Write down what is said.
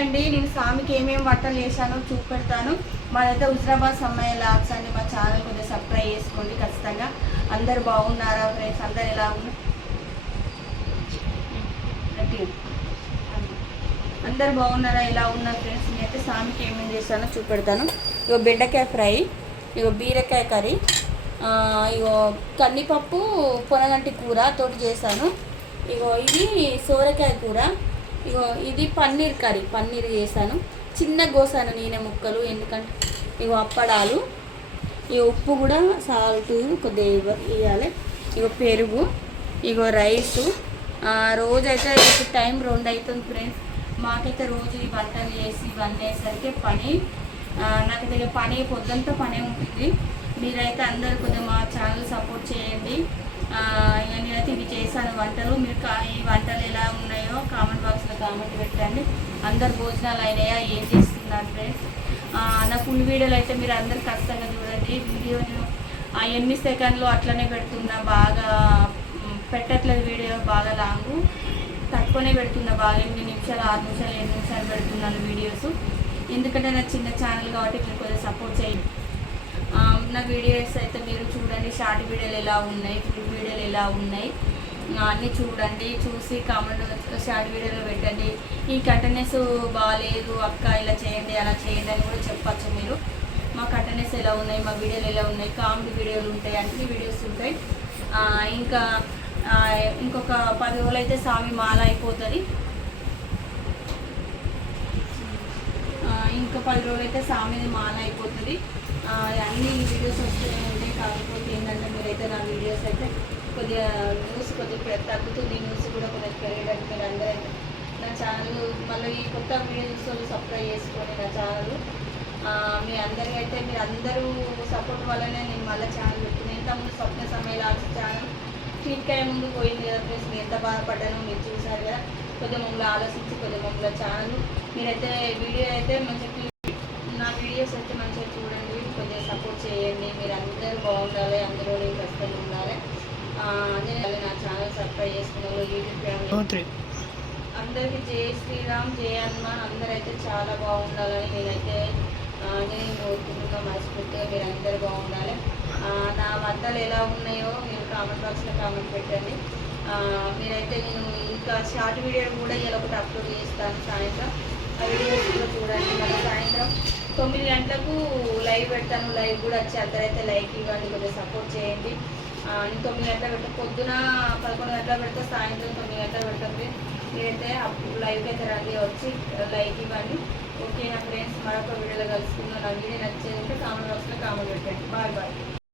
అండి. నేను స్వామికి ఏమేమి వంటలు చేశానో చూపెడతాను. మాదైతే హుజరాబాద్ సమ్మయ్య లాక్స్ అండి. మా ఛానల్ కొంచెం సబ్స్క్రైబ్ చేసుకోండి ఖచ్చితంగా. అందరు బాగున్నారా ఫ్రెండ్స్? అందరు ఎలా ఉన్నారు? అందరు బాగున్నారా? ఎలా ఉన్నారు ఫ్రెండ్స్? నేనైతే స్వామికి ఏమేమి చేశానో చూపెడతాను. ఇగో బెండకాయ ఫ్రై ఇగో బీరకాయ కర్రీ ఇగో కందిపప్పు పొనగంటి కూర తోటి చేశాను. ఇగో ఇది సోరకాయ కూర. ఇగో ఇది పన్నీర్ కర్రీ పన్నీర్ చేశాను. చిన్న కోసాను నేనే ముక్కలు ఎందుకంటే ఇగో అప్పడాలు ఈ ఉప్పు కూడా సాల్ట్ కొద్దిగా ఇవ్వ- ఇవ్వాలి ఇగో పెరుగు ఇగో రైసు. రోజైతే ఇప్పుడు టైం రెండు అవుతుంది ఫ్రెండ్స్. మాకైతే రోజు ఈ వంటలు చేసి ఇవన్నీ అయ్యేసరికి పని నాకు తెలియ పని పొద్దుంతా పనే ఉంటుంది. మీరైతే అందరు కొద్దిగా మా ఛానల్ సపోర్ట్ చేయండి. ఇక నేనైతే ఇవి చేశాను వంటలు. మీరు కా- ఈ వంట కామెంట్ పెట్టండి. అందరు భోజనాలు అయినాయా? ఏం చేస్తున్నారు ఫ్రెండ్స్ నా ఫుల్ వీడియోలు అయితే మీరు అందరు ఖచ్చితంగా చూడండి. వీడియోను ఎన్ని ఎనిమిది సెకండ్లు అట్లనే పెడుతున్నా బాగా పెట్టట్లేదు వీడియో బాగా లాంగు. తక్కువనే పెడుతున్నా బాగా ఎనిమిది నిమిషాలు ఆరు నిమిషాలు ఎనిమిది నిమిషాలు పెడుతున్నాను వీడియోస్. ఎందుకంటే నా చిన్న ఛానల్ కాబట్టి మీరు కొంచెం సపోర్ట్ చేయండి. నా వీడియోస్ అయితే మీరు చూడండి. షార్ట్ వీడియోలు ఎలా ఉన్నాయి? ఫుల్ వీడియోలు ఎలా ఉన్నాయి? అన్నీ చూడండి చూసి కామెంట్ షార్ట్ వీడియోలో పెట్టండి. ఈ కంటెనెస్ బాగాలేదు అక్క ఇలా చేయండి అలా చేయండి అని కూడా చెప్పచ్చు మీరు. మా కంటెనెస్ ఎలా ఉన్నాయి మా వీడియోలు ఎలా ఉన్నాయి కామెడీ వీడియోలు ఉంటాయి అన్ని వీడియోస్ ఉంటాయి. ఇంకా ఇంకొక పది రోజులు అయితే స్వామి మాల అయిపోతుంది. ఇంకా పది రోజులు అయితే సామెది మాల అయిపోతుంది. అన్ని వీడియోస్ వస్తాయి కాకపోతే ఏంటంటే మీరైతే నా వీడియోస్ అయితే కొద్దిగా న్యూస్ కొద్దిగా తగ్గుతుంది న్యూస్ కూడా కొద్దిగా పెరగడానికి మీరు అందరూ నా ఛానల్ మళ్ళీ ఈ కొత్త వీడియోస్ సబ్స్క్రైబ్ చేసుకోండి నా ఛానల్ మీ అందరికైతే అయితే మీరు అందరూ సపోర్ట్ వల్లనే నేను మళ్ళీ ఛానల్ పెట్టింది ఇంతకుముందు స్వప్న సమయాలు ఆల్సి ఛానల్ ఫీడ్కాయ ముందు పోయింది కదా ఫ్రెండ్స్ మీరు ఎంత బాధపడ్డానో మీరు చూసారు కదా. కొద్దిగా మమ్మల్ని ఆలోచించి కొద్దిగా మమ్మల్ని ఛానల్ మీరైతే వీడియో అయితే మంచిగా నా వీడియోస్ అయితే మంచిగా చూడండి. కొద్దిగా సపోర్ట్ చేయండి మీరు అందరూ బాగుండాలి అందరూ నేను ఖచ్చితంగా ఉండాలి. నేను నా ఛానల్ సబ్స్క్రైబ్ చేసుకున్నాను యూట్యూబ్ ఫ్యామిలీ అందరికీ జై శ్రీరామ్ జై హనుమాన్. అందరైతే చాలా బాగుండాలని నేనైతే నేను కోరుకుంటున్నా మనస్ఫూర్తిగా మీరు అందరూ బాగుండాలి నా వంటలు ఎలా ఉన్నాయో మీరు కామెంట్ బాక్స్లో కామెంట్ పెట్టండి. మీరైతే నేను ఇంకా షార్ట్ వీడియో కూడా ఇలా ఒకటి అప్లోడ్ చేస్తాను సాయంత్రం. ఆ వీడియోస్ కూడా చూడండి మళ్ళీ సాయంత్రం తొమ్మిది గంటలకు లైవ్ పెడతాను. లైవ్ కూడా వచ్చి అందరైతే లైక్ ఇవ్వండి కొంచెం సపోర్ట్ చేయండి. నేను తొమ్మిది గంటల పెడతా. పొద్దున పదకొండు గంటల పెడతా సాయంత్రం తొమ్మిది గంటల పెడతాం మీరైతే అప్పుడు లైవ్ అయితే రండి వచ్చి లైక్ ఇవ్వండి. ఓకే నా ఫ్రెండ్స్ మరొక వీడియోలో కలుసుకుందాం. నా వీడియో నచ్చేది ఉంటే కామెంట్ బాక్స్లో కామెంట్ పెట్టండి. Bye bye.